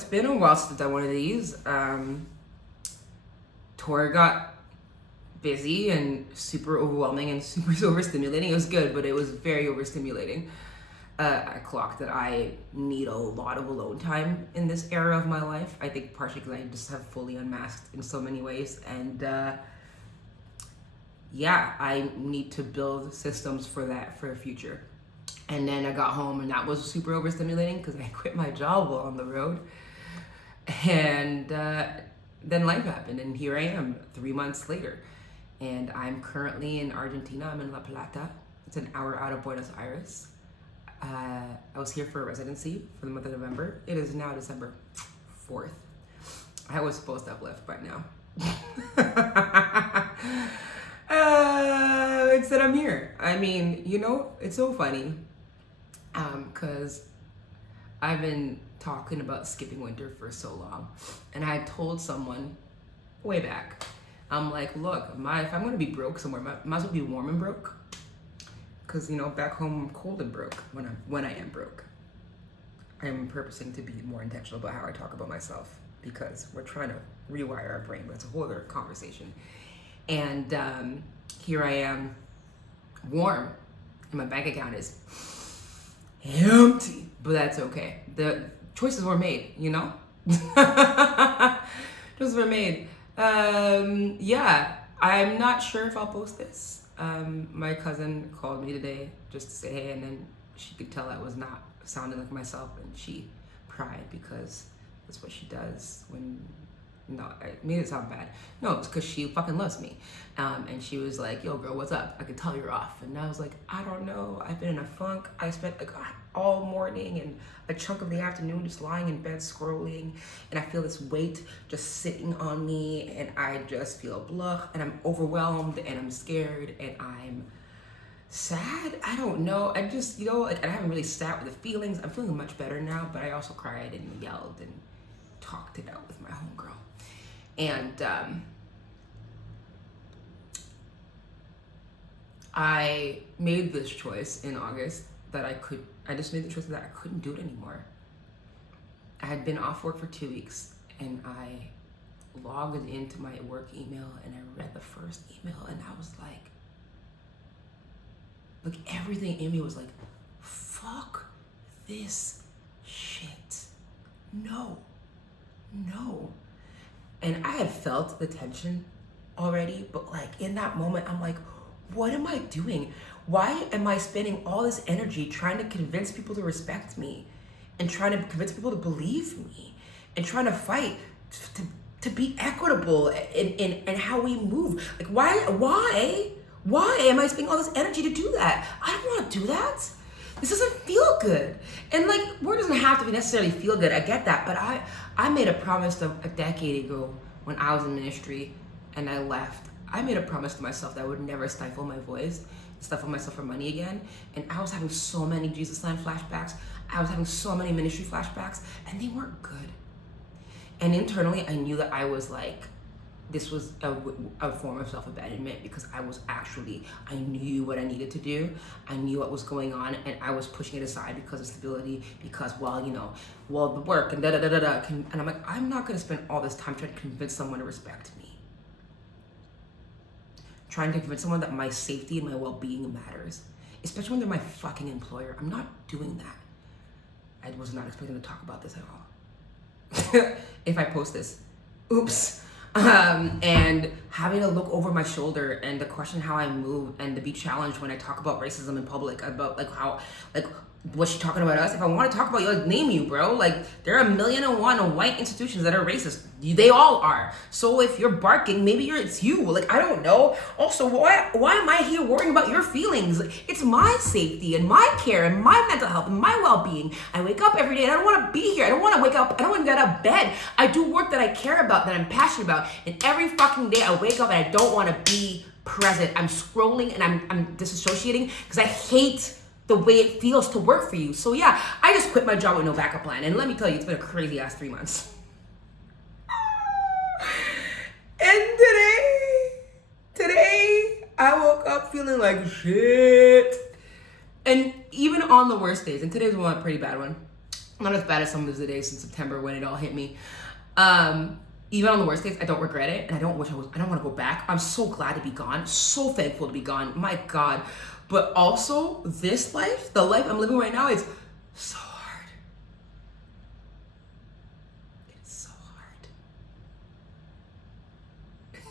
it's been a while since I've done one of these. Tour got busy and super overwhelming and super overstimulating. It was good, but it was very overstimulating. I clocked that I need a lot of alone time in this era of my life. I think partially because I just have fully unmasked in so many ways. And yeah, I need to build systems for that for the future. And then I got home and that was super overstimulating because I quit my job while on the road. And then life happened and here I am 3 months later. And I'm currently in Argentina. I'm in La Plata. It's an hour out of Buenos Aires. I was here for a residency for the month of November. It is now December 4th. I was supposed to have left by now. Instead I'm here. I mean, you know, it's so funny. Because I've been talking about skipping winter for so long. And I told someone way back, I'm like, look, if I'm gonna be broke somewhere, might as well be warm and broke. Because, you know, back home I'm cold and broke when I am broke. I'm purposing to be more intentional about how I talk about myself because we're trying to rewire our brain, but it's a whole other conversation. And here I am, warm, and my bank account is empty, but that's okay. The choices were made, you know? Choices were made. Yeah, I'm not sure if I'll post this. My cousin called me today just to say hey, and then she could tell I was not sounding like myself, and she cried because that's what she does when, no, I made it sound bad. No, it's because she fucking loves me. And she was like, yo girl, what's up? I could tell you're off. And I was like, I don't know. I've been in a funk. I spent like all morning and a chunk of the afternoon just lying in bed scrolling. And I feel this weight just sitting on me. And I just feel blah. And I'm overwhelmed and I'm scared and I'm sad. I don't know. I just, you know, like I haven't really sat with the feelings. I'm feeling much better now, but I also cried and yelled and talked it out with my homegirl. And I made this choice in August that I just made the choice that I couldn't do it anymore. I had been off work for 2 weeks and I logged into my work email and I read the first email and I was like everything in me was like, fuck this shit. No. And I had felt the tension already, but like in that moment, I'm like, what am I doing? Why am I spending all this energy trying to convince people to respect me and trying to convince people to believe me and trying to fight to be equitable in how we move? Like, why am I spending all this energy to do that? I don't want to do that. This doesn't feel good. And like, work doesn't have to necessarily feel good. I get that. But I made a promise a decade ago when I was in ministry and I left. I made a promise to myself that I would never stifle my voice, stifle myself for money again. And I was having so many Jesus Land flashbacks. I was having so many ministry flashbacks and they weren't good. And internally, I knew that I was like, this was a form of self-abandonment because I knew what I needed to do. I knew what was going on and I was pushing it aside because of stability, because, the work and da-da-da-da-da. And I'm like, I'm not gonna spend all this time trying to convince someone to respect me. Trying to convince someone that my safety and my well-being matters, especially when they're my fucking employer. I'm not doing that. I was not expecting to talk about this at all. If I post this, oops. And having to look over my shoulder and to question how I move and to be challenged when I talk about racism in public, about what's she talking about us? If I want to talk about you, like, name you, bro. Like, there are 1,000,001 white institutions that are racist. They all are. So if you're barking, maybe it's you. Like, I don't know. Also, why am I here worrying about your feelings? It's my safety and my care and my mental health and my well-being. I wake up every day and I don't want to be here. I don't want to wake up. I don't want to get out of bed. I do work that I care about, that I'm passionate about. And every fucking day I wake up and I don't want to be present. I'm scrolling and I'm disassociating because I hate the way it feels to work for you. So yeah, I just quit my job with no backup plan. And let me tell you, it's been a crazy ass 3 months. And today, I woke up feeling like shit. And even on the worst days, and today's one, a pretty bad one. Not as bad as some of the days in September when it all hit me. Even on the worst days, I don't regret it, and I don't want to go back. I'm so glad to be gone, so thankful to be gone. My God. But also, this life, the life I'm living right now, is so hard. It's so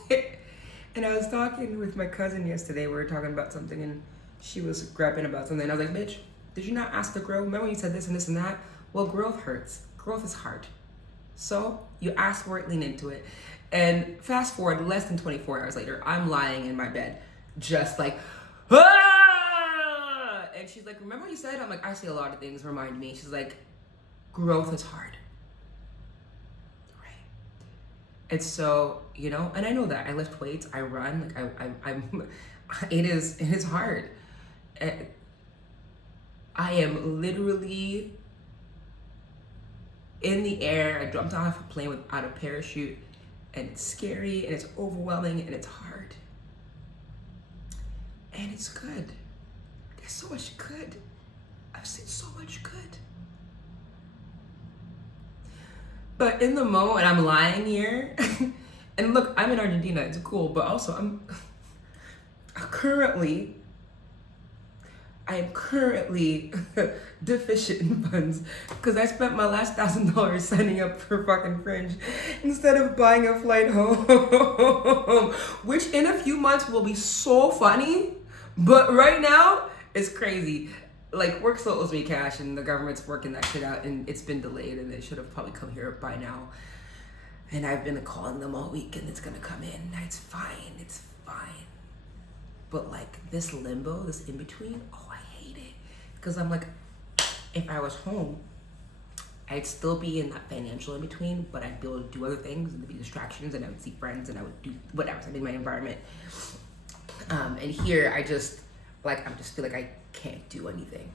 hard. And I was talking with my cousin yesterday. We were talking about something, and she was grapping about something. And I was like, bitch, did you not ask to grow? Remember when you said this and this and that? Well, growth hurts. Growth is hard. So you ask for it, lean into it. And fast forward less than 24 hours later, I'm lying in my bed, just like, ah! And she's like, remember what you said? I'm like, I say a lot of things, remind me. She's like, growth is hard. Right. And so, you know, and I know that. I lift weights, I run, like I'm it is hard. I am literally in the air. I jumped off a plane without a parachute, and it's scary and it's overwhelming and it's hard. And it's good. There's so much good. I've seen so much good. But in the moment, I'm lying here, and look, I'm in Argentina, it's cool, but also I am currently deficient in funds because I spent my last $1,000 signing up for fucking Fringe instead of buying a flight home, which in a few months will be so funny, but right now it's crazy. Like, work still owes me cash, and the government's working that shit out, and it's been delayed, and it should have probably come here by now. And I've been calling them all week, and it's gonna come in. It's fine. It's fine. But like this limbo, this in between, oh, I hate it. Because I'm like, if I was home, I'd still be in that financial in between, but I'd be able to do other things and there'd be distractions, and I would see friends, and I would do whatever, something in my environment. And here I just feel like I can't do anything.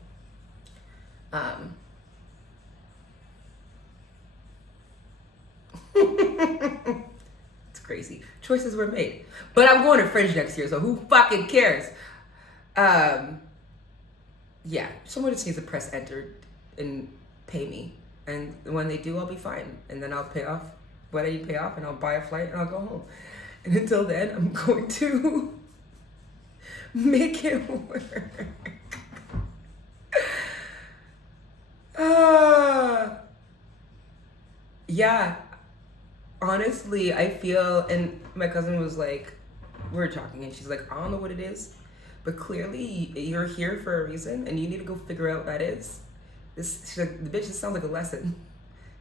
It's crazy. Choices were made. But I'm going to Fringe next year, so who fucking cares? Yeah, someone just needs to press enter and pay me. And when they do, I'll be fine. And then I'll pay off what I need to pay off, and I'll buy a flight, and I'll go home. And until then, I'm going to make it work. Yeah, honestly, I feel, and my cousin was like, we were talking, and she's like, I don't know what it is, but clearly you're here for a reason, and you need to go figure out what that is. She's like, the bitch, this sounds like a lesson.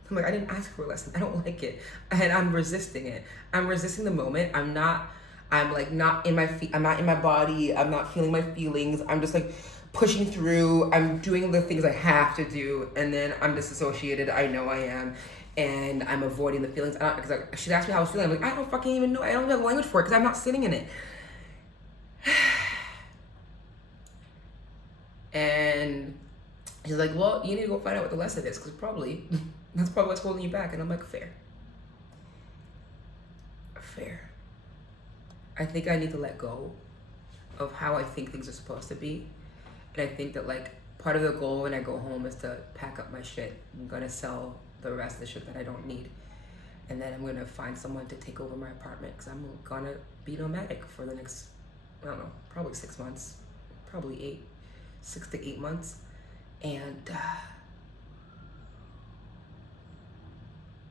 I'm like, I didn't ask for a lesson. I don't like it, and I'm resisting it. I'm resisting the moment. I'm not in my feet. I'm not in my body. I'm not feeling my feelings. I'm just like pushing through. I'm doing the things I have to do, and then I'm disassociated. I know I am, and I'm avoiding the feelings. Because she asked me how I was feeling. I'm like, I don't fucking even know. I don't have language for it because I'm not sitting in it. And she's like, well, you need to go find out what the lesson is, because probably that's probably what's holding you back. And I'm like, fair. I think I need to let go of how I think things are supposed to be. And I think that like part of the goal when I go home is to pack up my shit. I'm gonna sell the rest of the shit that I don't need. And then I'm gonna find someone to take over my apartment, because I'm gonna be nomadic for the next, I don't know, probably 6 months, probably 6 to 8 months. And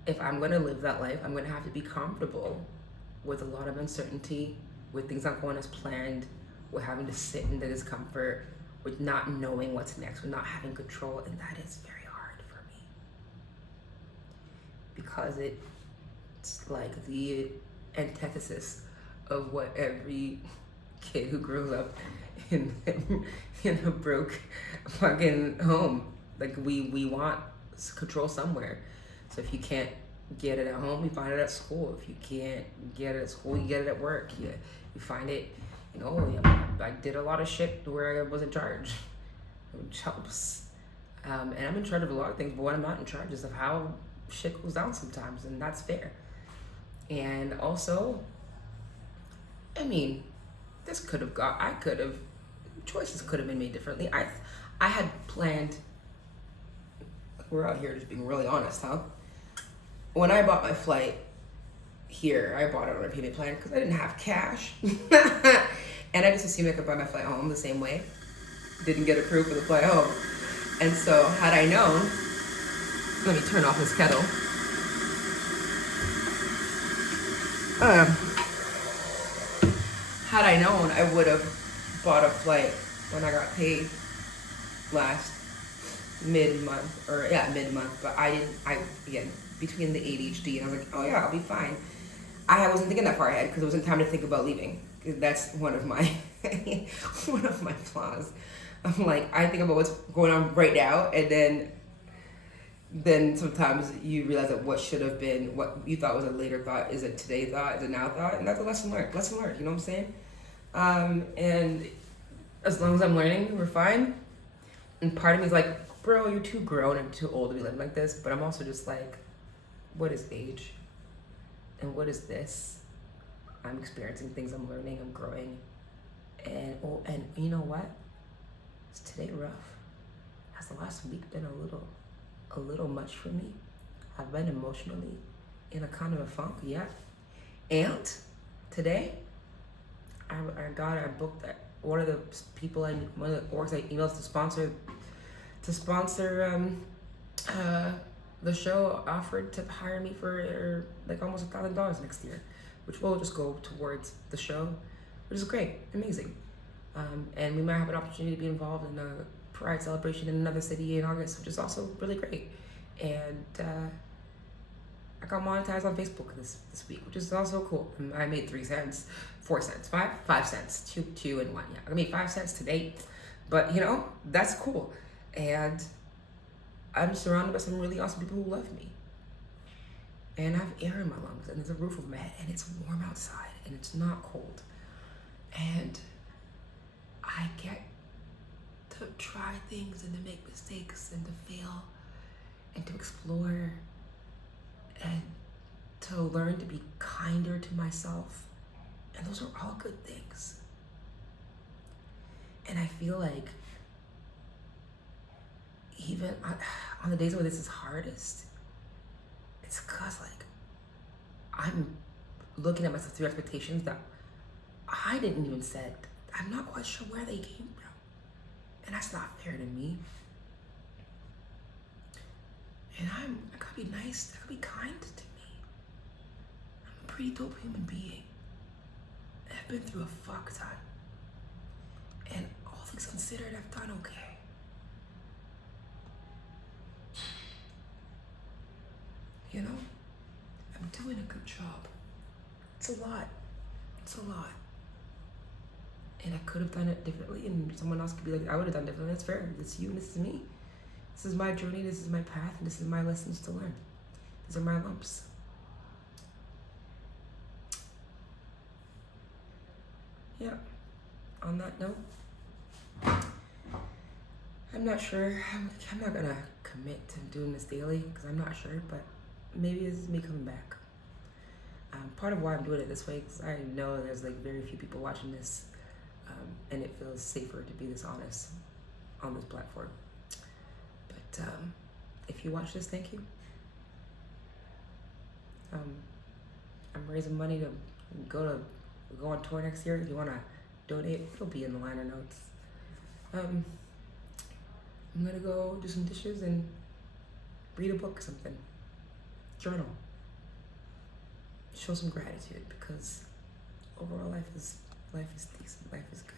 if I'm gonna live that life, I'm gonna have to be comfortable with a lot of uncertainty, with things not going as planned, with having to sit in the discomfort, with not knowing what's next, with not having control, and that is very hard for me. Because it's like the antithesis of what every kid who grows up in a broke fucking home, like we want control somewhere. So if you can't get it at home, you find it at school. If you can't get it at school, you get it at work. You find it, you know, I did a lot of shit where I was in charge, which helps. And I'm in charge of a lot of things, but what I'm not in charge is of how shit goes down sometimes, and that's fair. And also, I mean, choices could have been made differently. I had planned We're out here just being really honest, huh? When I bought my flight here, I bought it on a payment plan because I didn't have cash. And I just assumed I could buy my flight home the same way. Didn't get approved for the flight home. And so had I known, let me turn off this kettle. Had I known, I would have bought a flight when I got paid last mid-month. But again, between the ADHD and I was like, oh yeah, I'll be fine. I wasn't thinking that far ahead because it wasn't time to think about leaving. That's one of my flaws. I'm like, I think about what's going on right now, and then sometimes you realize that what should have been, what you thought was a later thought, is a today thought, is a now thought, and that's a lesson learned. You know what I'm saying? And as long as I'm learning, we're fine. And part of me is like, bro, you're too grown and too old to be living like this. But I'm also just like, what is age? And what is this? I'm experiencing things, I'm learning, I'm growing. And you know what? Is today rough? Has the last week been a little much for me? I've been emotionally in a kind of a funk, yeah. And today, I booked one of the orgs I emailed to sponsor the show offered to hire me for like almost $1,000 next year, which will just go towards the show, which is great, amazing. And we might have an opportunity to be involved in a Pride celebration in another city in August, which is also really great. And I got monetized on Facebook this week, which is also cool. And I made 3 cents, 4 cents, 5 cents, two and 1. Yeah, I made 5 cents to date, but you know, that's cool. And I'm surrounded by some really awesome people who love me. And I have air in my lungs, and there's a roof over my head, and it's warm outside, and it's not cold. And I get to try things and to make mistakes and to fail and to explore and to learn to be kinder to myself. And those are all good things. And I feel like even on the days where this is hardest, it's because like I'm looking at myself through expectations that I didn't even set. I'm not quite sure where they came from. And that's not fair to me. And I gotta be nice, I gotta be kind to me. I'm a pretty dope human being. And I've been through a fuck ton. And all things considered, I've done okay. You know, I'm doing a good job. It's a lot. And I could have done it differently, and someone else could be like, I would have done it differently. That's fair. It's you and this is me. This is my journey, this is my path, and this is my lessons to learn. These are my lumps. Yeah. On that note, I'm not sure. I'm not gonna commit to doing this daily because I'm not sure, but maybe this is me coming back. Part of why I'm doing it this way because I know there's like very few people watching this, and it feels safer to be this honest on this platform. But if you watch this, thank you. I'm raising money to go on tour next year. If you want to donate, it'll be in the liner notes. I'm gonna go do some dishes and read a book or something. Journal. Show some gratitude because overall life is decent. Life is good.